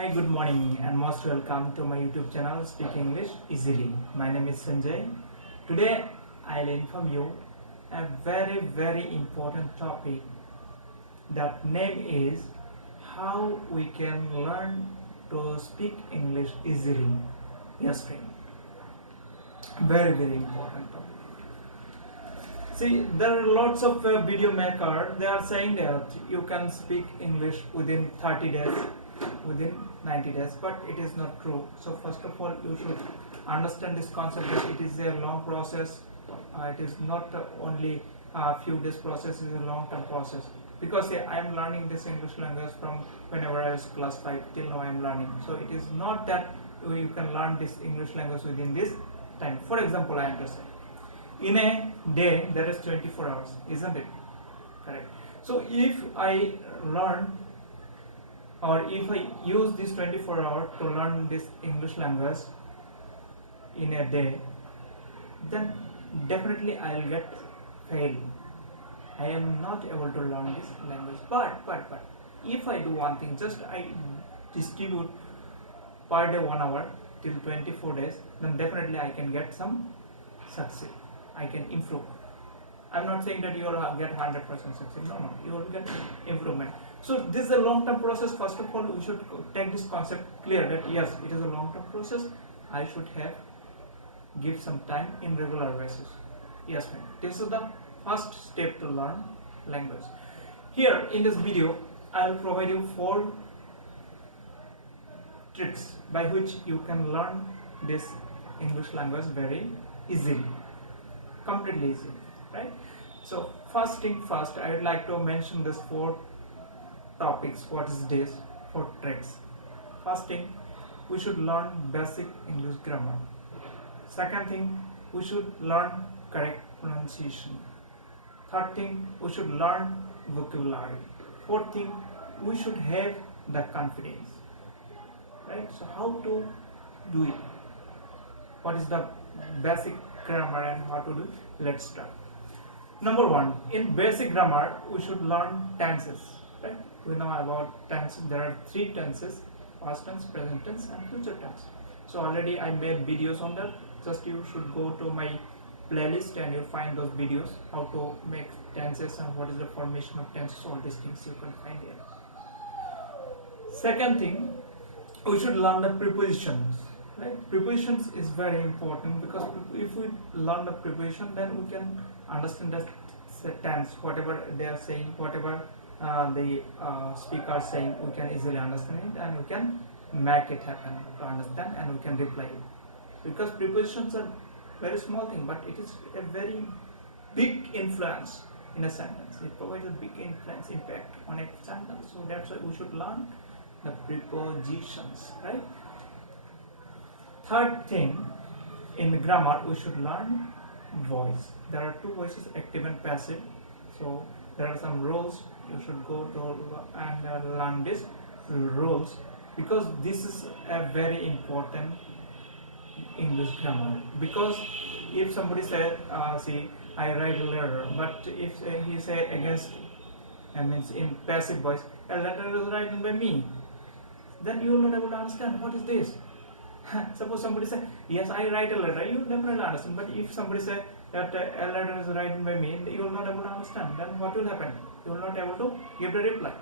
Hi, good morning and most welcome to my YouTube channel Speak English Easily. My name is Sanjay. Today I'll inform you a very important topic. That name is how we can learn to speak English easily. Yes, friend. Very important topic. See, there are lots of video makers. They are saying that you can speak English within 30 days, within 90 days, but it is not true. So first of all, you should understand this concept that it is a long process. It is not only a few days process, it is a long-term process. Because I am learning this English language from whenever I was class 5 till now I am learning. So it is not that you can learn this English language within this time. For example, I am to say, in a day there is 24 hours, isn't it? Correct. So if I learn or if I use this 24 hours to learn this English language in a day, then definitely I will get fail. I am not able to learn this language. But if I do one thing, just I distribute per day 1 hour till 24 days, then definitely I can get some success. I can improve. I'm not saying that you will get 100% success. No, you will get improvement. So this is a long-term process. First of all, we should take this concept clear that yes, it is a long-term process. I should give some time in regular basis. Yes, ma'am. This is the first step to learn language. Here in this video, I will provide you 4 tricks by which you can learn this English language very easily, completely easily, right? So first thing first, I would like to mention this 4 topics. What is this? 4 tricks. First thing, we should learn basic English grammar. Second thing, we should learn correct pronunciation. Third thing, we should learn vocabulary. Fourth thing, we should have the confidence. Right? So how to do it? What is the basic grammar and how to do it? Let's start. Number 1, in basic grammar, we should learn tenses. Right? We know about tense. There are 3 tenses: past tense, present tense, and future tense. So already I made videos on that. Just you should go to my playlist and you'll find those videos, how to make tenses and what is the formation of tenses. All these things you can find here. Second thing, we should learn the prepositions. Right? Prepositions is very important because if we learn the preposition, then we can understand the tense, whatever they are saying, whatever the speaker is saying, we can easily understand it and we can make it happen to understand and we can reply it. Because prepositions are very small thing, but it is a very big influence in a sentence. It provides a big influence, impact on a sentence. So that's why we should learn the prepositions, right? Third thing, in grammar, we should learn voice. There are 2 voices, active and passive. So there are some rules. You should go to and learn these rules because this is a very important English grammar. Because if somebody said, see, I write a letter, but if he say against, means in passive voice, a letter is written by me, then you will not able to understand what is this. Suppose somebody say, yes, I write a letter, you will definitely understand. But if somebody say that a letter is written by me, you will not able to understand. Then what will happen? You will not able to give the reply.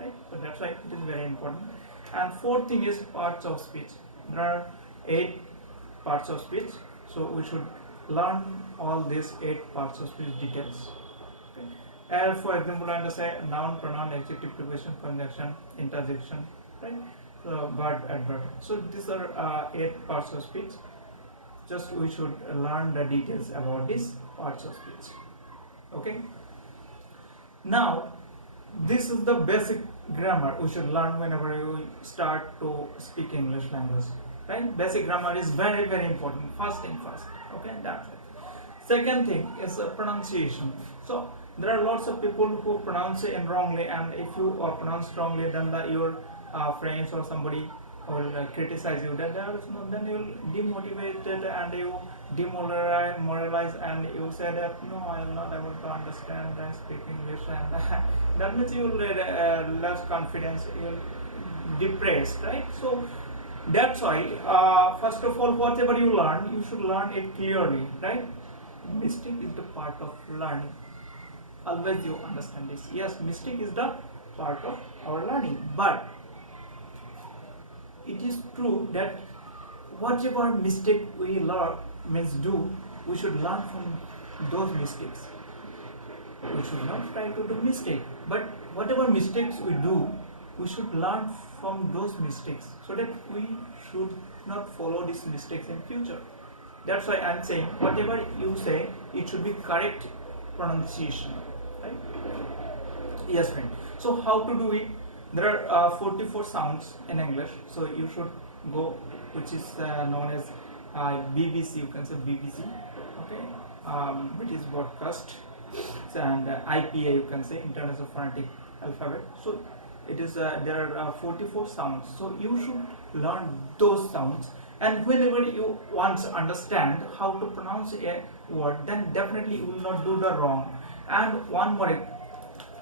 Right? So that's why it is very important. And fourth thing is parts of speech. There are 8 parts of speech. So we should learn all these 8 parts of speech details. Okay. For example, I will say noun, pronoun, adjective, preposition, conjunction, interjection, right? So verb, adverb. So these are 8 parts of speech. Just we should learn the details about these parts of speech. Okay. Now, this is the basic grammar we should learn whenever you start to speak English language. Right? Basic grammar is very important. First thing first. Okay, that's it. Second thing is pronunciation. So there are lots of people who pronounce it wrongly, and if you pronounce wrongly, then your friends or somebody will criticize you. Then you will demotivated and you demoralize and you say that no, I am not able to understand and speak English, and that means you will lose confidence. You will depressed, right? So that's why first of all, whatever you learn, you should learn it clearly, right? Mistake is the part of learning. Always you understand this. Yes, mistake is the part of our learning, but it is true that whatever mistake we learn do, we should learn from those mistakes. We should not try to do mistake, but whatever mistakes we do, we should learn from those mistakes so that we should not follow these mistakes in future. That's why I'm saying whatever you say, it should be correct pronunciation, right? Yes, friend. So how to do it? There are 44 sounds in English, so you should go, which is known as BBC. You can say BBC, okay? British Broadcast, and IPA. You can say International Phonetic Alphabet. So it is there are 44 sounds. So you should learn those sounds, and whenever you want to understand how to pronounce a word, then definitely you will not do the wrong. And one more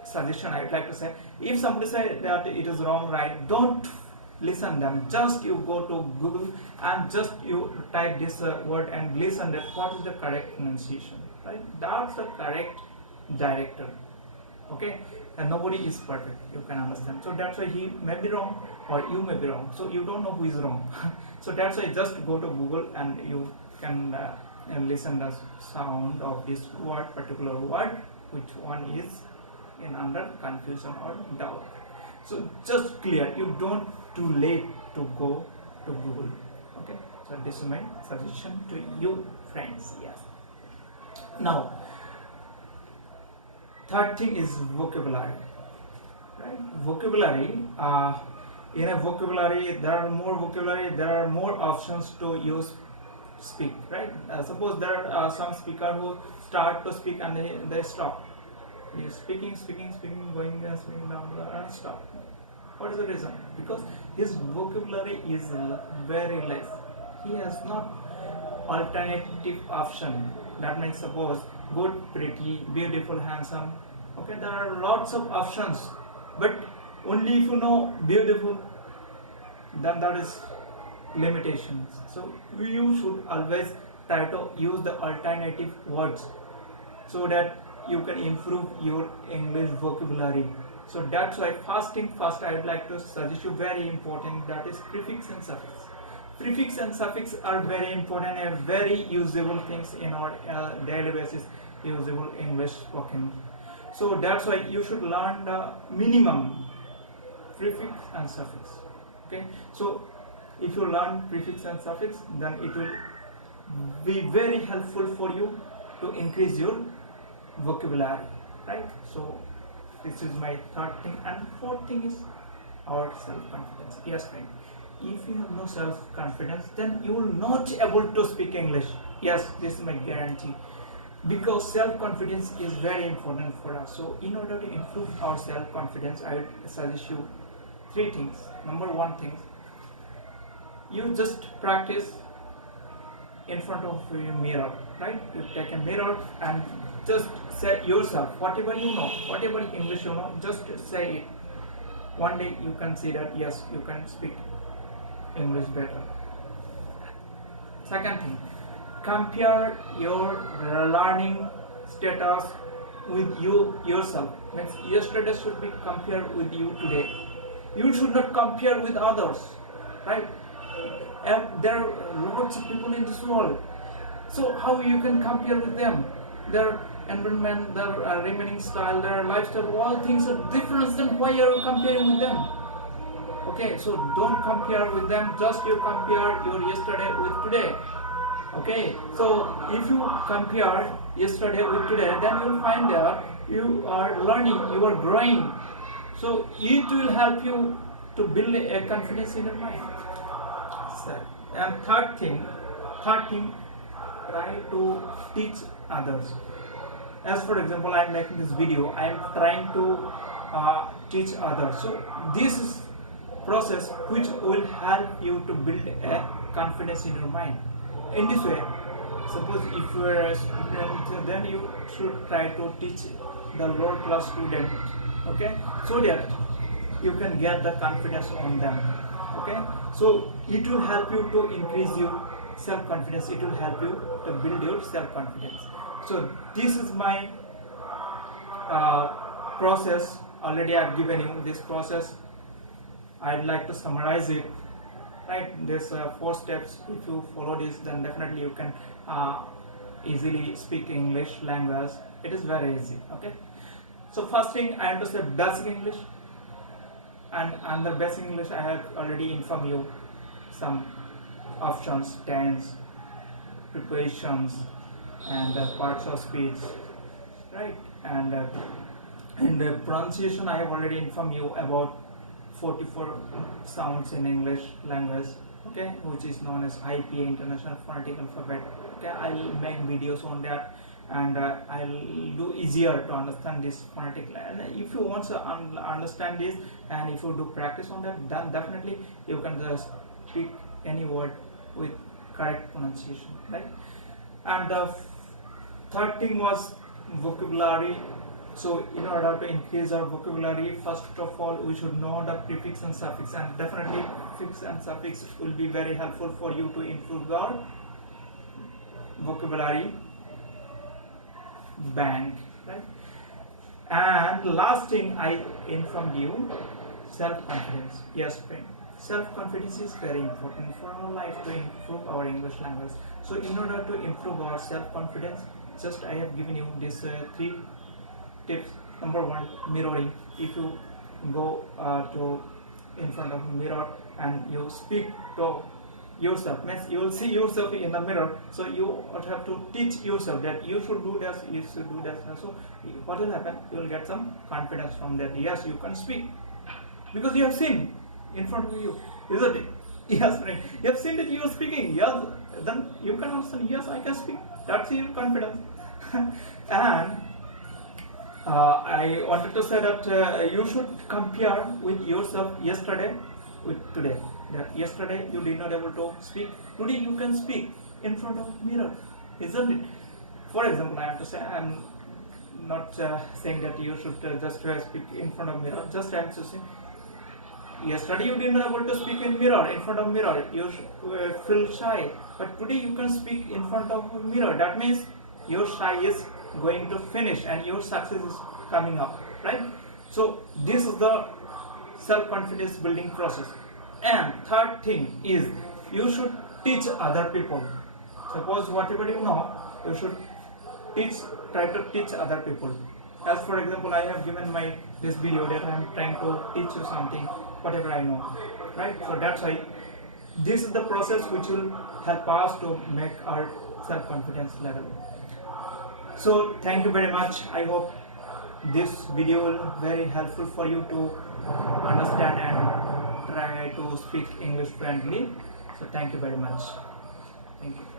suggestion I would like to say: if somebody say that it is wrong, right, don't listen them. Just you go to Google and just you type this word and listen that what is the correct pronunciation, right? That's the correct director, okay? And nobody is perfect, you can understand. So that's why he may be wrong or you may be wrong. So you don't know who is wrong. So that's why just go to Google and you can listen the sound of this word, particular word, which one is in under confusion or doubt. So just clear, you don't too late to go to Google, okay? So this is my suggestion to you friends. Yes. Now, third thing is vocabulary, right? Vocabulary, in a vocabulary, there are more vocabulary, there are more options to use, speak, right? Suppose there are some speaker who start to speak and they stop. He is speaking, going there, speaking down, and stop. What is the reason? Because his vocabulary is very less. He has not alternative option. That means suppose good, pretty, beautiful, handsome. Okay, there are lots of options, but only if you know beautiful, then that is limitations. So you should always try to use the alternative words so that you can improve your English vocabulary. So that's why first I would like to suggest you very important, that is prefix and suffix. Prefix and suffix are very important and very usable things in our daily basis usable English spoken. So that's why you should learn the minimum prefix and suffix. Okay, so if you learn prefix and suffix, then it will be very helpful for you to increase your vocabulary, right? So this is my third thing. And fourth thing is our self-confidence. Yes, friend. If you have no self-confidence, then you will not able to speak English. Yes, this is my guarantee. Because self-confidence is very important for us. So in order to improve our self-confidence, I would suggest you three things. Number one thing, you just practice in front of your mirror, right? You take a mirror and just say yourself whatever you know, whatever English you know, just say it. One day you can see that yes, you can speak English better. Second thing, compare your learning status with you yourself. Means yesterday should be compared with you today. You should not compare with others, right? And there are lots of people in this world. So how you can compare with them? Their environment, their remaining style, their lifestyle, all things are different. Then why are you comparing with them? Okay, so don't compare with them. Just you compare your yesterday with today. Okay, so if you compare yesterday with today, then you will find that you are learning, you are growing. So it will help you to build a confidence in your mind. And third thing, try to teach others. As for example, I am making this video, I am trying to teach others. So this is process which will help you to build a confidence in your mind. In this way, suppose if you are a student, then you should try to teach the lower class student, okay, so that you can get the confidence on them. Okay, so it will help you to increase your self-confidence. It will help you to build your self-confidence. So this is my process. Already I've given you this process. I'd like to summarize it. Right, there's 4 steps. If you follow this, then definitely you can easily speak English language. It is very easy. Okay, so first thing I have to say basic English, and under basic English I have already informed you some options, tense, prepositions, and parts of speech, right? And in the pronunciation I have already informed you about 44 sounds in English language, okay, which is known as IPA, International Phonetic Alphabet. Okay, I'll make videos on that, and I'll do easier to understand this phonetic. And if you want to understand this, and if you do practice on that, then definitely you can just speak any word with correct pronunciation, right? And the third thing was vocabulary. So in order to increase our vocabulary, first of all we should know the prefix and suffix, and definitely prefix and suffix will be very helpful for you to improve your vocabulary bank, right? And last thing I informed you, self-confidence. Yes, friend, self-confidence is very important for our life to improve our English language. So in order to improve our self-confidence, just I have given you these 3 tips. Number 1, mirroring. If you go to in front of mirror and you speak to yourself, means you will see yourself in the mirror, so you have to teach yourself that you should do this, you should do that. So what will happen? You will get some confidence from that. Yes, you can speak because you have seen in front of you, isn't it? Yes, friend, you have seen that you are speaking. Yes, then you can also, yes, I can speak. That's your confidence. And I wanted to say that you should compare with yourself yesterday with today. That yesterday you did not able to speak, today you can speak in front of mirror, isn't it? For example, I have to say, I am not saying that you should just speak in front of mirror. Just I am to say, yesterday you did not able to speak in mirror, in front of mirror. You feel shy, but today you can speak in front of mirror. That means your shy is going to finish and your success is coming up, right? So this is the self-confidence building process. And third thing is you should teach other people. Suppose whatever you know, you should try to teach other people. As for example, I have given this video that I am trying to teach you something, whatever I know, right? So that's why this is the process which will help us to make our self-confidence level. So thank you very much. I hope this video will be very helpful for you to understand and try to speak English fluently. So thank you very much. Thank you.